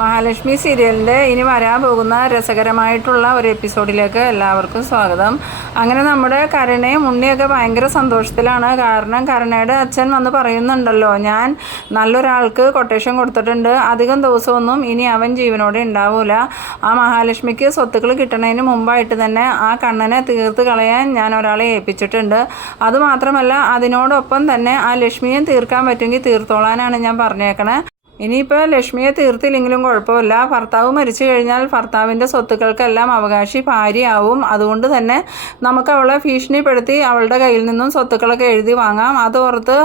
മഹാലക്ഷ്മി സീരിയലിൻ്റെ ഇനി വരാൻ പോകുന്ന രസകരമായിട്ടുള്ള ഒരു എപ്പിസോഡിലേക്ക് എല്ലാവർക്കും സ്വാഗതം. അങ്ങനെ നമ്മുടെ കരുണയും ഉണ്ണിയൊക്കെ ഭയങ്കര സന്തോഷത്തിലാണ്. കാരണം കരുണയുടെ അച്ഛൻ വന്ന് പറയുന്നുണ്ടല്ലോ, ഞാൻ നല്ലൊരാൾക്ക് കൊട്ടേഷൻ കൊടുത്തിട്ടുണ്ട്, അധികം ദിവസമൊന്നും ഇനി അവൻ ജീവനോടെ ഉണ്ടാവില്ല. ആ മഹാലക്ഷ്മിക്ക് സ്വത്തുക്കൾ കിട്ടുന്നതിന് മുമ്പായിട്ട് തന്നെ ആ കണ്ണനെ തീർത്ത് കളയാൻ ഞാൻ ഒരാളെ ഏൽപ്പിച്ചിട്ടുണ്ട്. അതുമാത്രമല്ല, അതിനോടൊപ്പം തന്നെ ആ ലക്ഷ്മിയെ തീർക്കാൻ പറ്റുമെങ്കിൽ തീർത്തോളാനാണ് ഞാൻ പറഞ്ഞേക്കണേ. ഇനിയിപ്പോൾ ലക്ഷ്മിയെ തീർത്തില്ലെങ്കിലും കുഴപ്പമില്ല. ഭർത്താവ് മരിച്ചു കഴിഞ്ഞാൽ ഭർത്താവിൻ്റെ സ്വത്തുക്കൾക്കെല്ലാം അവകാശി ഭാര്യയാവും. അതുകൊണ്ട് തന്നെ നമുക്ക് അവളെ ഭീഷണിപ്പെടുത്തി അവളുടെ കയ്യിൽ നിന്നും സ്വത്തുക്കളൊക്കെ എഴുതി വാങ്ങാം. അത് ഓർത്ത്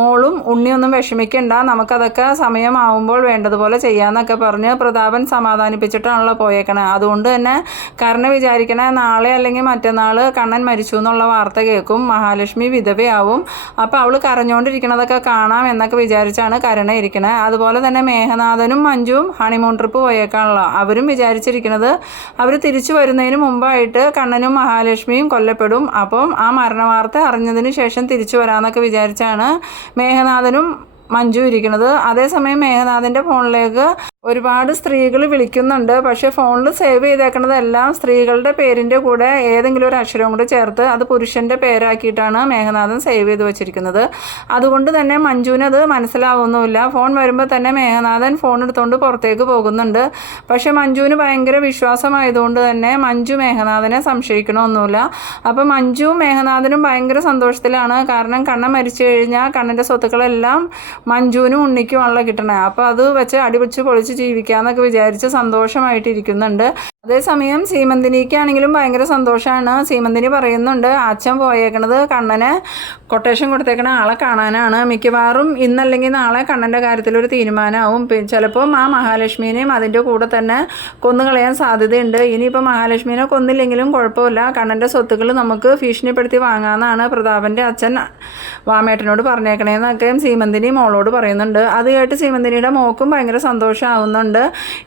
മോളും ഉണ്ണിയൊന്നും വിഷമിക്കണ്ട, നമുക്കതൊക്കെ സമയമാവുമ്പോൾ വേണ്ടതുപോലെ ചെയ്യാമെന്നൊക്കെ പറഞ്ഞ് പ്രതാപൻ സമാധാനിപ്പിച്ചിട്ടാണല്ലോ പോയേക്കണേ. അതുകൊണ്ട് തന്നെ കരുണ വിചാരിക്കണേ, നാളെ അല്ലെങ്കിൽ മറ്റന്നാൾ കണ്ണൻ മരിച്ചു എന്നുള്ള വാർത്ത കേൾക്കും, മഹാലക്ഷ്മി വിധവയാവും, അപ്പോൾ അവൾ കരഞ്ഞുകൊണ്ടിരിക്കണതൊക്കെ കാണാം എന്നൊക്കെ വിചാരിച്ചാണ് കരുണ ഇരിക്കണേ. അതുപോലെ തന്നെ മേഘനാഥനും മഞ്ജുവും ഹണിമൂൺ ട്രിപ്പ് പോയേക്കാണല്ലോ. അവരും വിചാരിച്ചിരിക്കുന്നത് അവർ തിരിച്ചു വരുന്നതിന് മുമ്പായിട്ട് കണ്ണനും മഹാലക്ഷ്മിയും കൊല്ലപ്പെടും. അപ്പം ആ മരണവാർത്ത അറിഞ്ഞതിന് ശേഷം തിരിച്ചു വരാമെന്നൊക്കെ വിചാരിച്ചാണ് മേഘനാഥനും മഞ്ജു ഇരിക്കുന്നത്. അതേസമയം മേഘനാഥൻ്റെ ഫോണിലേക്ക് ഒരുപാട് സ്ത്രീകൾ വിളിക്കുന്നുണ്ട്. പക്ഷേ ഫോണിൽ സേവ് ചെയ്തേക്കുന്നതെല്ലാം സ്ത്രീകളുടെ പേരിൻ്റെ കൂടെ ഏതെങ്കിലും ഒരു അക്ഷരവും കൂടെ ചേർത്ത് അത് പുരുഷൻ്റെ പേരാക്കിയിട്ടാണ് മേഘനാഥൻ സേവ് ചെയ്ത് വെച്ചിരിക്കുന്നത്. അതുകൊണ്ട് തന്നെ മഞ്ജുവിനത് മനസ്സിലാവുന്നുമില്ല. ഫോൺ വരുമ്പോൾ തന്നെ മേഘനാഥൻ ഫോൺ എടുത്തുകൊണ്ട് പുറത്തേക്ക് പോകുന്നുണ്ട്. പക്ഷേ മഞ്ജുവിന് ഭയങ്കര വിശ്വാസമായതുകൊണ്ട് തന്നെ മഞ്ജു മേഘനാഥനെ സംശയിക്കണമൊന്നുമില്ല. അപ്പോൾ മഞ്ജുവും മേഘനാഥനും ഭയങ്കര സന്തോഷത്തിലാണ്. കാരണം കണ്ണൻ മരിച്ചു കഴിഞ്ഞാൽ കണ്ണൻ്റെ സ്വത്തുക്കളെല്ലാം മഞ്ജുവിനും ഉണ്ണിക്കുമാണല്ലോ കിട്ടണേ. അപ്പോൾ അത് വെച്ച് അടിപിടിച്ച് പൊളിച്ച് ജീവിക്കാമെന്നൊക്കെ വിചാരിച്ച് സന്തോഷമായിട്ടിരിക്കുന്നുണ്ട്. അതേസമയം സീമന്തിനിക്കാണെങ്കിലും ഭയങ്കര സന്തോഷമാണ്. സീമന്തിനി പറയുന്നുണ്ട്, അച്ഛൻ പോയേക്കണത് കണ്ണനെ കൊട്ടേഷൻ കൊടുത്തേക്കണ ആളെ കാണാനാണ്. മിക്കവാറും ഇന്നല്ലെങ്കിൽ നാളെ കണ്ണൻ്റെ കാര്യത്തിലൊരു തീരുമാനമാവും. ചിലപ്പോൾ ആ മഹാലക്ഷ്മീനെയും അതിൻ്റെ കൂടെ തന്നെ കൊന്നുകളയാൻ സാധ്യതയുണ്ട്. ഇനിയിപ്പോൾ മഹാലക്ഷ്മീനെ കൊന്നില്ലെങ്കിലും കുഴപ്പമില്ല, കണ്ണൻ്റെ സ്വത്തുക്കൾ നമുക്ക് ഭീഷണിപ്പെടുത്തി വാങ്ങാമെന്നാണ് പ്രതാപൻ്റെ അച്ഛൻ വാമേട്ടനോട് പറഞ്ഞേക്കണേന്നൊക്കെ സീമന്തിനി മോളോട് പറയുന്നുണ്ട്. അത് കേട്ട് സീമന്തിനിയുടെ മോക്കും ഭയങ്കര സന്തോഷമാവുന്നുണ്ട്.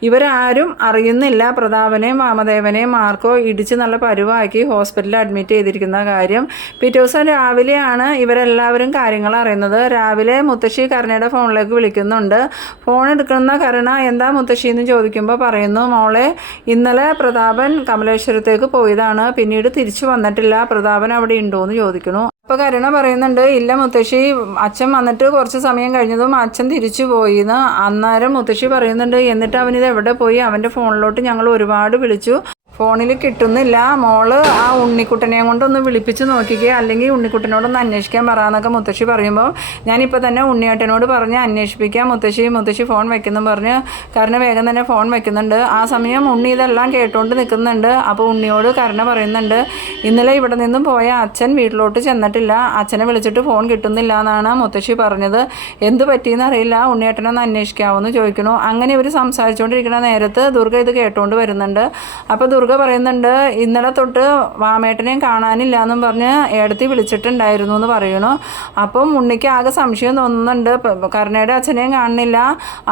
ഇവരാരും അറിയുന്നില്ല പ്രതാപനെയും വാമദേവനെയും മാർക്കോ ഇടിച്ച് നല്ല പരുവാക്കി ഹോസ്പിറ്റലിൽ അഡ്മിറ്റ് ചെയ്തിരിക്കുന്ന കാര്യം. പിറ്റേ ദിവസം രാവിലെയാണ് ഇവരെല്ലാവരും കാര്യങ്ങൾ അറിയുന്നത്. രാവിലെ മുത്തശ്ശി കരുണയുടെ ഫോണിലേക്ക് വിളിക്കുന്നുണ്ട്. ഫോൺ എടുക്കുന്ന കരുണ എന്താ മുത്തശ്ശി എന്ന് ചോദിക്കുമ്പോൾ പറയുന്നു, മോളെ ഇന്നലെ പ്രതാപൻ കമലേശ്വരത്തേക്ക് പോയതാണ്, പിന്നീട് തിരിച്ചു വന്നിട്ടില്ല, പ്രതാപൻ അവിടെ ഉണ്ടോ എന്ന് ചോദിക്കുന്നു. അപ്പോൾ കരുണ പറയുന്നുണ്ട്, ഇല്ല മുത്തശ്ശി, അച്ഛൻ വന്നിട്ട് കുറച്ച് സമയം കഴിഞ്ഞതും അച്ഛൻ തിരിച്ചു പോയിന്ന്. അന്നേരം മുത്തശ്ശി പറയുന്നുണ്ട്, എന്നിട്ട് അവനിത് എവിടെ പോയി, അവൻ്റെ ഫോണിലോട്ട് ഞങ്ങൾ ഒരുപാട് വിളിച്ചു, ഫോണിൽ കിട്ടുന്നില്ല, മോള് ആ ഉണ്ണിക്കുട്ടനെയും കൊണ്ടൊന്ന് വിളിപ്പിച്ച് നോക്കിക്കുക, അല്ലെങ്കിൽ ഉണ്ണിക്കുട്ടനോടൊന്ന് അന്വേഷിക്കാൻ പറയാമെന്നൊക്കെ മുത്തശ്ശി പറയുമ്പോൾ ഞാനിപ്പോൾ തന്നെ ഉണ്ണിയേട്ടനോട് പറഞ്ഞ് അന്വേഷിപ്പിക്കാം മുത്തശ്ശി ഫോൺ വയ്ക്കുന്നു പറഞ്ഞ് കരുണ വേഗം തന്നെ ഫോൺ വയ്ക്കുന്നുണ്ട്. ആ സമയം ഉണ്ണി ഇതെല്ലാം കേട്ടുകൊണ്ട് നിൽക്കുന്നുണ്ട്. അപ്പോൾ ഉണ്ണിയോട് കരുണ പറയുന്നുണ്ട്, ഇന്നലെ ഇവിടെ നിന്നും പോയ അച്ഛൻ വീട്ടിലോട്ട് ചെന്നിട്ടില്ല, അച്ഛനെ വിളിച്ചിട്ട് ഫോൺ കിട്ടുന്നില്ല എന്നാണ് മുത്തശ്ശി പറഞ്ഞത്, എന്ത് പറ്റിയെന്ന് അറിയില്ല, ഉണ്ണിയേട്ടനൊന്ന് അന്വേഷിക്കാമെന്ന് ചോദിക്കുന്നു. അങ്ങനെ ഇവർ സംസാരിച്ചുകൊണ്ടിരിക്കുന്ന നേരത്ത് ദുർഗ ഇത് കേട്ടുകൊണ്ട് വരുന്നുണ്ട്. അപ്പോൾ ദുർഗ പറയുന്നുണ്ട്, ഇന്നലെ തൊട്ട് വാമേട്ടനെയും കാണാനില്ല എന്നും പറഞ്ഞ് ഏടത്തി വിളിച്ചിട്ടുണ്ടായിരുന്നു എന്ന് പറയണു. അപ്പം ഉണ്ണിക്ക് ആകെ സംശയം തോന്നുന്നുണ്ട്, കരുണയുടെ അച്ഛനെയും കാണുന്നില്ല,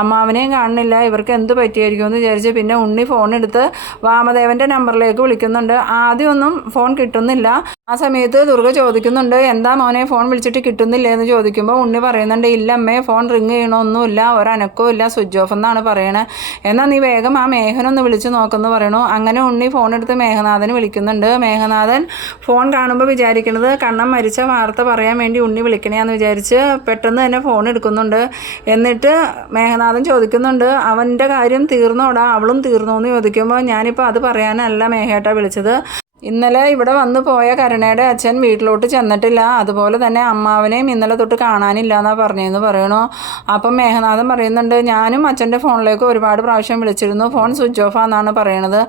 അമ്മാവനെയും കാണുന്നില്ല, ഇവർക്ക് എന്ത് പറ്റിയായിരിക്കും എന്ന് വിചാരിച്ച് പിന്നെ ഉണ്ണി ഫോൺ എടുത്ത് വാമദേവൻ്റെ നമ്പറിലേക്ക് വിളിക്കുന്നുണ്ട്. ആദ്യമൊന്നും ഫോൺ കിട്ടുന്നില്ല. ആ സമയത്ത് ദുർഗ ചോദിക്കുന്നുണ്ട്, എന്താ മോനെ ഫോൺ വിളിച്ചിട്ട് കിട്ടുന്നില്ലേ എന്ന് ചോദിക്കുമ്പോൾ ഉണ്ണി പറയുന്നുണ്ട്, ഇല്ല അമ്മേ, ഫോൺ റിങ് ചെയ്യണമൊന്നുമില്ല, ഒരനക്കവും ഇല്ല, സ്വിച്ച് ഓഫ് എന്നാണ് പറയണേ, എന്നാൽ നീ വേഗം ആ മേഘനൊന്ന് വിളിച്ച് നോക്കുമെന്ന് പറയണു. അങ്ങനെ ഉണ്ണി ഫോൺ എടുത്ത് മേഘനാഥന് വിളിക്കുന്നുണ്ട്. മേഘനാഥൻ ഫോൺ കാണുമ്പോൾ വിചാരിക്കുന്നത് കണ്ണൻ മരിച്ച വാർത്ത പറയാൻ വേണ്ടി ഉണ്ണി വിളിക്കണേന്ന് വിചാരിച്ച് പെട്ടെന്ന് തന്നെ ഫോൺ എടുക്കുന്നുണ്ട്. എന്നിട്ട് മേഘനാഥൻ ചോദിക്കുന്നുണ്ട്, അവൻ്റെ കാര്യം തീർന്നോടാ, അവളും തീർന്നോ എന്ന് ചോദിക്കുമ്പോൾ ഞാനിപ്പോൾ അത് പറയാനല്ല മേഘേട്ട വിളിച്ചത്, ഇന്നലെ ഇവിടെ വന്നു പോയ കരുണയുടെ അച്ഛൻ വീട്ടിലോട്ട് ചെന്നിട്ടില്ല, അതുപോലെ തന്നെ അമ്മാവനെയും ഇന്നലെ തൊട്ട് കാണാനില്ല എന്നാണ് പറഞ്ഞതെന്ന് പറയണു. അപ്പം മേഘനാഥൻ പറയുന്നുണ്ട്, ഞാനും അച്ഛൻ്റെ ഫോണിലേക്ക് ഒരുപാട് പ്രാവശ്യം വിളിച്ചിരുന്നു, ഫോൺ സ്വിച്ച് ഓഫ് ആണെന്നാണ് പറയണത്,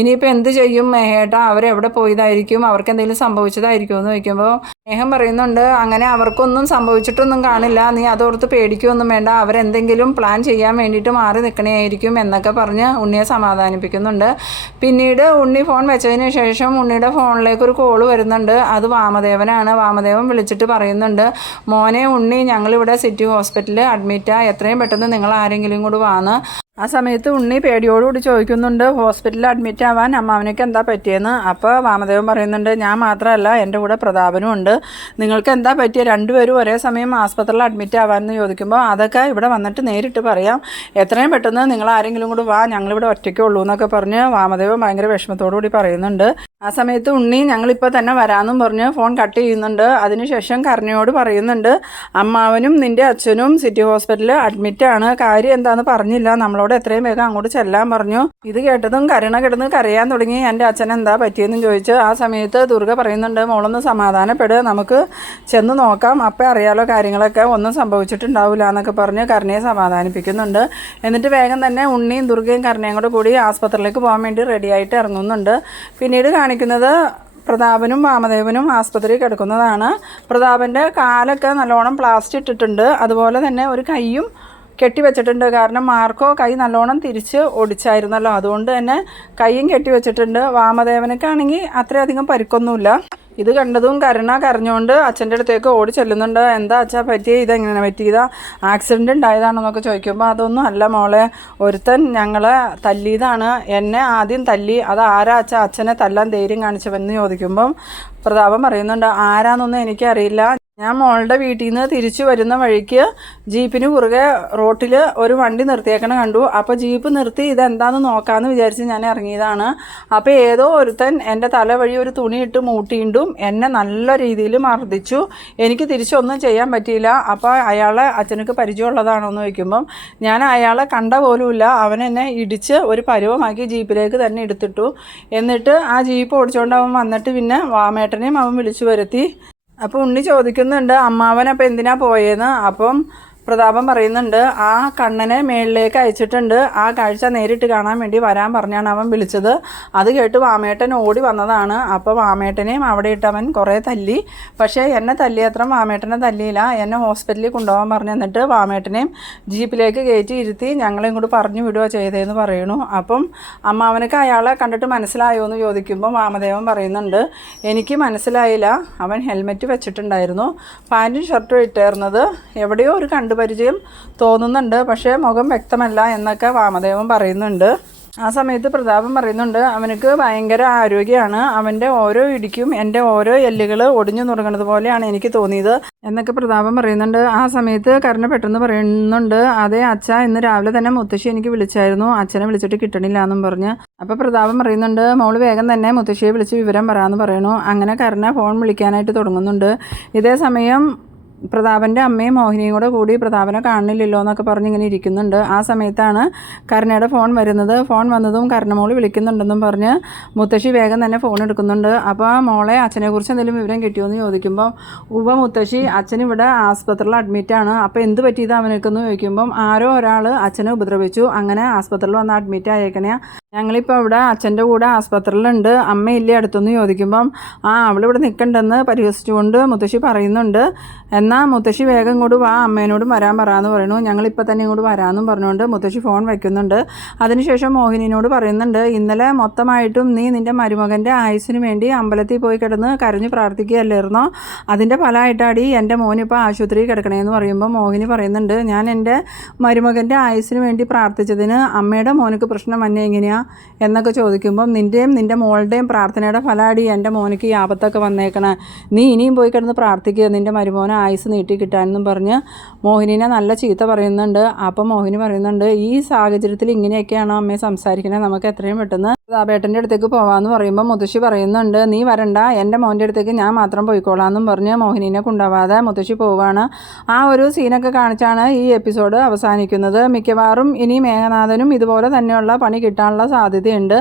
ഇനിയിപ്പോൾ എന്ത് ചെയ്യും മേഘേട്ട, അവരെവിടെ പോയതായിരിക്കും, അവർക്ക് എന്തെങ്കിലും സംഭവിച്ചതായിരിക്കും എന്ന് ചോദിക്കുമ്പോൾ മേഘം പറയുന്നുണ്ട്, അങ്ങനെ അവർക്കൊന്നും സംഭവിച്ചിട്ടൊന്നും കാണില്ല, നീ അതോർത്ത് പേടിക്കുകയൊന്നും വേണ്ട, അവരെന്തെങ്കിലും പ്ലാൻ ചെയ്യാൻ വേണ്ടിയിട്ട് മാറി നിൽക്കണേയായിരിക്കും എന്നൊക്കെ പറഞ്ഞ് ഉണ്ണിയെ സമാധാനിപ്പിക്കുന്നുണ്ട്. പിന്നീട് ഉണ്ണി ഫോൺ വെച്ചതിന് ശേഷം ഉണ്ണിയുടെ ഫോണിലേക്ക് ഒരു കോള് വരുന്നുണ്ട്. അത് വാമദേവനാണ്. വാമദേവൻ വിളിച്ചിട്ട് പറയുന്നുണ്ട്, മോനെ ഉണ്ണി, ഞങ്ങളിവിടെ സിറ്റി ഹോസ്പിറ്റലിൽ അഡ്മിറ്റാണ്, എത്രയും പെട്ടെന്ന് നിങ്ങൾ ആരെങ്കിലും കൂടി വാന്ന് ആ സമയത്ത് ഉണ്ണി പേടിയോടുകൂടി ചോദിക്കുന്നുണ്ട് ഹോസ്പിറ്റലിൽ അഡ്മിറ്റ് ആവാൻ അമ്മാവനക്ക് എന്താ പറ്റിയെന്ന്. അപ്പോൾ വാമദേവൻ പറയുന്നുണ്ട് ഞാൻ മാത്രമല്ല എൻ്റെ കൂടെ പ്രതാപനും ഉണ്ട്, നിങ്ങൾക്ക് എന്താ പറ്റിയ, രണ്ടുപേരും ഒരേ സമയം ആസ്പത്രിയിൽ അഡ്മിറ്റ് ആവാമെന്ന് ചോദിക്കുമ്പോൾ അതൊക്കെ ഇവിടെ വന്നിട്ട് നേരിട്ട് പറയാം, എത്രയും പെട്ടെന്ന് നിങ്ങൾ ആരെങ്കിലും കൂടി വാ, ഞങ്ങളിവിടെ ഒറ്റയ്ക്കേ ഉള്ളൂ എന്നൊക്കെ പറഞ്ഞ് വാമദേവൻ ഭയങ്കര വിഷമത്തോടു കൂടി പറയുന്നുണ്ട്. ആ സമയത്ത് ഉണ്ണി ഞങ്ങളിപ്പോൾ തന്നെ വരാമെന്നും പറഞ്ഞ് ഫോൺ കട്ട് ചെയ്യുന്നുണ്ട്. അതിനുശേഷം കരുണയോട് പറയുന്നുണ്ട് അമ്മാവനും നിൻ്റെ അച്ഛനും സിറ്റി ഹോസ്പിറ്റലിൽ അഡ്മിറ്റാണ്, കാര്യം എന്താണെന്ന് പറഞ്ഞില്ല, നമ്മളോട് എത്രയും വേഗം അങ്ങോട്ട് ചെല്ലാൻ പറഞ്ഞു. ഇത് കേട്ടതും കരുണ കിടന്ന് കരയാൻ തുടങ്ങി. എൻ്റെ അച്ഛൻ എന്താ പറ്റിയെന്നും ചോദിച്ച്. ആ സമയത്ത് ദുർഗ പറയുന്നുണ്ട് മോളൊന്ന് സമാധാനപ്പെടുക, നമുക്ക് ചെന്ന് നോക്കാം, അപ്പം അറിയാലോ കാര്യങ്ങളൊക്കെ, ഒന്നും സംഭവിച്ചിട്ടുണ്ടാവില്ല എന്നൊക്കെ പറഞ്ഞ് കരുണയെ സമാധാനിപ്പിക്കുന്നുണ്ട്. എന്നിട്ട് വേഗം തന്നെ ഉണ്ണിയും ദുർഗയും കരുണയും കൂടെ കൂടി ആസ്പത്രിയിലേക്ക് പോകാൻ വേണ്ടി റെഡിയായിട്ട് ഇറങ്ങുന്നുണ്ട്. പിന്നീട് കാണിക്കുന്നത് പ്രതാപനും വാമദേവനും ആസ്പത്രിയിൽ കിടക്കുന്നതാണ്. പ്രതാപൻ്റെ കാലൊക്കെ നല്ലോണം പ്ലാസ്റ്റർ ഇട്ടിട്ടുണ്ട്, അതുപോലെ തന്നെ ഒരു കൈയും കെട്ടിവെച്ചിട്ടുണ്ട്. കാരണം മാർക്കോ കൈ നല്ലോണം തിരിച്ച് ഒടിച്ചായിരുന്നല്ലോ, അതുകൊണ്ട് തന്നെ കൈയും കെട്ടിവെച്ചിട്ടുണ്ട്. വാമദേവനക്കാണെങ്കിൽ അത്രയധികം പരിക്കൊന്നുമില്ല. ഇത് കണ്ടതും കരുണ കരഞ്ഞുകൊണ്ട് അച്ഛൻ്റെ അടുത്തേക്ക് ഓടി ചെല്ലുന്നുണ്ട്. എന്താ അച്ഛാ പറ്റിയ, ഇതെങ്ങനെ പറ്റിയതാ, ആക്സിഡൻറ്റ് ഉണ്ടായതാണെന്നൊക്കെ ചോദിക്കുമ്പോൾ അതൊന്നും അല്ല മോളെ, ഒരുത്തൻ ഞങ്ങളെ തല്ലിയതാണ്, എന്നെ ആദ്യം തല്ലി, അത് ആരാ അച്ഛാ അച്ഛനെ തല്ലാൻ ധൈര്യം കാണിച്ചവെന്ന് ചോദിക്കുമ്പം പ്രതാപൻ പറയുന്നുണ്ട് ആരാന്നൊന്നും എനിക്കറിയില്ല, ഞാൻ മോളുടെ വീട്ടിൽ നിന്ന് തിരിച്ചു വരുന്ന വഴിക്ക് ജീപ്പിന് കുറുകെ റോട്ടിൽ ഒരു വണ്ടി നിർത്തിയേക്കണ കണ്ടു, അപ്പോൾ ജീപ്പ് നിർത്തി ഇതെന്താണെന്ന് നോക്കാമെന്ന് വിചാരിച്ച് ഞാൻ ഇറങ്ങിയതാണ്. അപ്പോൾ ഏതോ ഒരുത്തൻ എൻ്റെ തല വഴി ഒരു തുണിയിട്ട് മൂട്ടിയിട്ടും എന്നെ നല്ല രീതിയിൽ മർദ്ദിച്ചു, എനിക്ക് തിരിച്ചൊന്നും ചെയ്യാൻ പറ്റിയില്ല. അപ്പോൾ അയാളെ അച്ഛനക്ക് പരിചയമുള്ളതാണോ എന്ന് ചോദിക്കുമ്പം ഞാൻ അയാളെ കണ്ട പോലുമില്ല, അവൻ എന്നെ ഇടിച്ച് ഒരു പരുവമാക്കി ജീപ്പിലേക്ക് തന്നെ എടുത്തിട്ടു. എന്നിട്ട് ആ ജീപ്പ് ഓടിച്ചുകൊണ്ട് അവൻ വന്നിട്ട് പിന്നെ വാമേട്ടനെയും അവൻ വിളിച്ചു വരുത്തി. അപ്പോൾ ഉണ്ണി ചോദിക്കുന്നുണ്ട് അമ്മാവൻ അപ്പോൾ എന്തിനാ പോയെന്ന്. അപ്പം പ്രതാപൻ പറയുന്നുണ്ട് ആ കണ്ണനെ മേളിലേക്ക് അയച്ചിട്ടുണ്ട്, ആ കാഴ്ച നേരിട്ട് കാണാൻ വേണ്ടി വരാൻ പറഞ്ഞാണ് അവൻ വിളിച്ചത്. അത് കേട്ട് വാമേട്ടൻ ഓടി വന്നതാണ്. അപ്പോൾ വാമേട്ടനെയും അവിടെ ഇട്ടവൻ കുറേ തല്ലി, പക്ഷേ എന്നെ തല്ലിയത്ര വാമേട്ടനെ തല്ലിയില്ല, എന്നെ ഹോസ്പിറ്റലിൽ കൊണ്ടുപോകാൻ പറഞ്ഞു. എന്നിട്ട് വാമേട്ടനെയും ജീപ്പിലേക്ക് കയറ്റി ഇരുത്തി ഞങ്ങളെയും കൂടി പറഞ്ഞു വിടുക ചെയ്തതെന്ന് പറയണു. അപ്പം അമ്മാവനക്ക് അയാളെ കണ്ടിട്ട് മനസ്സിലായോ എന്ന് ചോദിക്കുമ്പോൾ വാമദേവൻ പറയുന്നുണ്ട് എനിക്ക് മനസ്സിലായില്ല, അവൻ ഹെൽമെറ്റ് വെച്ചിട്ടുണ്ടായിരുന്നു, പാൻറ്റും ഷർട്ടും ഇട്ടായിരുന്നത്, എവിടെയോ ഒരു പരിചയം തോന്നുന്നുണ്ട്, പക്ഷേ മുഖം വ്യക്തമല്ല എന്നൊക്കെ വാമദേവൻ പറയുന്നുണ്ട്. ആ സമയത്ത് പ്രതാപൻ പറയുന്നുണ്ട് അവനക്ക് ഭയങ്കര ആരോഗ്യമാണ്, അവൻ്റെ ഓരോ ഇടിക്കും എൻ്റെ ഓരോ എല്ലുകൾ ഒടിഞ്ഞു നുറുങ്ങുന്നത് പോലെയാണ് എനിക്ക് തോന്നിയത് എന്നൊക്കെ പ്രതാപൻ പറയുന്നുണ്ട്. ആ സമയത്ത് കരുണ പെട്ടെന്ന് പറയുന്നുണ്ട് അതെ അച്ഛാ, ഇന്ന് രാവിലെ തന്നെ മുത്തശ്ശി എനിക്ക് വിളിച്ചായിരുന്നു, അച്ഛനെ വിളിച്ചിട്ട് കിട്ടണില്ല എന്നും പറഞ്ഞ്. അപ്പോൾ പ്രതാപൻ പറയുന്നുണ്ട് മോള് വേഗം തന്നെ മുത്തശ്ശിയെ വിളിച്ച് വിവരം പറയാമെന്ന് പറയണു. അങ്ങനെ കരുണ ഫോൺ വിളിക്കാനായിട്ട് തുടങ്ങുന്നുണ്ട്. ഇതേ സമയം പ്രതാപൻ്റെ അമ്മയും മോഹിനിയും കൂടെ കൂടി പ്രതാപനെ കാണുന്നില്ലല്ലോ എന്നൊക്കെ പറഞ്ഞിങ്ങനെ ഇരിക്കുന്നുണ്ട്. ആ സമയത്താണ് കരുണയുടെ ഫോൺ വരുന്നത്. ഫോൺ വന്നതും കരുണമോള് വിളിക്കുന്നുണ്ടെന്നും പറഞ്ഞ് മുത്തശ്ശി വേഗം തന്നെ ഫോൺ എടുക്കുന്നുണ്ട്. അപ്പോൾ മോളെ അച്ഛനെക്കുറിച്ച് എന്തെങ്കിലും വിവരം കിട്ടിയോ എന്ന് ചോദിക്കുമ്പോൾ മുത്തശ്ശി അച്ഛനിവിടെ ആസ്പത്രിയിൽ അഡ്മിറ്റാണ്, അപ്പോൾ എന്ത് പറ്റിയത് അവനൊക്കെന്ന് ചോദിക്കുമ്പം ആരോ ഒരാൾ അച്ഛനെ ഉപദ്രവിച്ചു, അങ്ങനെ ആസ്പത്രിയിൽ വന്ന് അഡ്മിറ്റ് ആയേക്കണേ, ഞങ്ങളിപ്പോൾ ഇവിടെ അച്ഛൻ്റെ കൂടെ ആസ്പത്രിയിലുണ്ട്, അമ്മയില്ലേ അടുത്തൊന്ന് ചോദിക്കുമ്പം അവളിവിടെ നിൽക്കണ്ടെന്ന് പരിഹസിച്ചുകൊണ്ട് മുത്തശ്ശി പറയുന്നുണ്ട്. എന്നാൽ മുത്തശ്ശി വേഗം ഇങ്ങോട്ട് വാ, അമ്മേനോടും വരാൻ പറയാമെന്ന് പറയുന്നു. ഞങ്ങളിപ്പോൾ തന്നെ ഇങ്ങോട്ട് വരാമെന്നും പറഞ്ഞുകൊണ്ട് മുത്തശ്ശി ഫോൺ വയ്ക്കുന്നുണ്ട്. അതിനുശേഷം മോഹിനിയോട് പറയുന്നുണ്ട് ഇന്നലെ മൊത്തമായിട്ടും നീ നിൻ്റെ മരുമകൻ്റെ ആയുസ്സിന് വേണ്ടി അമ്പലത്തിൽ പോയി കിടന്ന് കരഞ്ഞ് പ്രാർത്ഥിക്കുകയല്ലായിരുന്നോ, അതിൻ്റെ ഫലമായിട്ടാടി എൻ്റെ മോനിപ്പോൾ ആശുപത്രിയിൽ കിടക്കണേന്ന് പറയുമ്പോൾ മോഹിനി പറയുന്നുണ്ട് ഞാൻ എൻ്റെ മരുമകൻ്റെ ആയുസ്സിന് വേണ്ടി പ്രാർത്ഥിച്ചതിന് അമ്മയുടെ മോനക്ക് പ്രശ്നം വന്നെ എങ്ങനെയാണ് എന്നൊക്കെ ചോദിക്കുമ്പം നിൻ്റെയും നിൻ്റെ മോളുടെയും പ്രാർത്ഥനയുടെ ഫലമാടി എൻ്റെ മോനിക്ക് ഈ ആപത്തൊക്കെ വന്നേക്കണേ, നീ ഇനിയും പോയി കിടന്ന് പ്രാർത്ഥിക്കുക നിൻ്റെ മരുമോനെ ആയുസ് നീട്ടി കിട്ടാനെന്നും പറഞ്ഞ് മോഹിനിനെ നല്ല ചീത്ത പറയുന്നുണ്ട്. അപ്പം മോഹിനി പറയുന്നുണ്ട് ഈ സാഹചര്യത്തിൽ ഇങ്ങനെയൊക്കെയാണോ അമ്മയെ സംസാരിക്കണേ, നമുക്ക് എത്രയും പെട്ടെന്ന് പ്രതാപേട്ടൻ്റെ അടുത്തേക്ക് പോകാമെന്ന് പറയുമ്പോൾ മുത്തശ്ശി പറയുന്നുണ്ട് നീ വരണ്ട, എൻ്റെ മോൻ്റെ അടുത്തേക്ക് ഞാൻ മാത്രം പോയിക്കോളാമെന്നും പറഞ്ഞ് മോഹിനിനെ കൊണ്ടുപോകാതെ മുത്തശ്ശി പോവുകയാണ്. ആ ഒരു സീനൊക്കെ കാണിച്ചാണ് ഈ എപ്പിസോഡ് അവസാനിക്കുന്നത്. മിക്കവാറും ഇനി മേഘനാഥനും ഇതുപോലെ തന്നെയുള്ള പണി കിട്ടാനുള്ള സാധ്യതയുണ്ട്.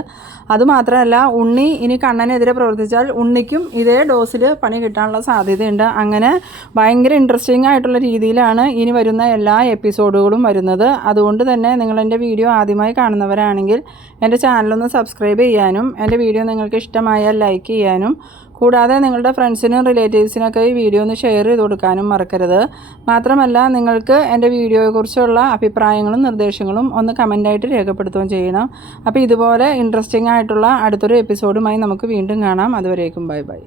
അതുമാത്രമല്ല ഉണ്ണി ഇനി കണ്ണനെതിരെ പ്രവർത്തിച്ചാൽ ഉണ്ണിക്കും ഇതേ ഡോസിൽ പണി കിട്ടാനുള്ള സാധ്യതയുണ്ട്. അങ്ങനെ ഭയങ്കര ഇൻട്രസ്റ്റിംഗ് ആയിട്ടുള്ള രീതിയിലാണ് ഇനി വരുന്ന എല്ലാ എപ്പിസോഡുകളും വരുന്നത്. അതുകൊണ്ട് തന്നെ നിങ്ങളെൻ്റെ വീഡിയോ ആദ്യമായി കാണുന്നവരാണെങ്കിൽ എൻ്റെ ചാനലൊന്ന് സബ്സ്ക്രൈബ് ചെയ്യാനും എൻ്റെ വീഡിയോ നിങ്ങൾക്ക് ഇഷ്ടമായാൽ ലൈക്ക് ചെയ്യാനും കൂടാതെ നിങ്ങളുടെ ഫ്രണ്ട്സിനും റിലേറ്റീവ്സിനൊക്കെ ഈ വീഡിയോ ഒന്ന് ഷെയർ ചെയ്ത് കൊടുക്കാനും മറക്കരുത്. മാത്രമല്ല നിങ്ങൾക്ക് എൻ്റെ വീഡിയോയെക്കുറിച്ചുള്ള അഭിപ്രായങ്ങളും നിർദ്ദേശങ്ങളും ഒന്ന് കമൻ്റായിട്ട് രേഖപ്പെടുത്തുകയും ചെയ്യണം. അപ്പോൾ ഇതുപോലെ ഇൻട്രസ്റ്റിംഗ് ആയിട്ടുള്ള അടുത്തൊരു എപ്പിസോഡുമായി നമുക്ക് വീണ്ടും കാണാം. അതുവരേക്കും ബൈ ബൈ.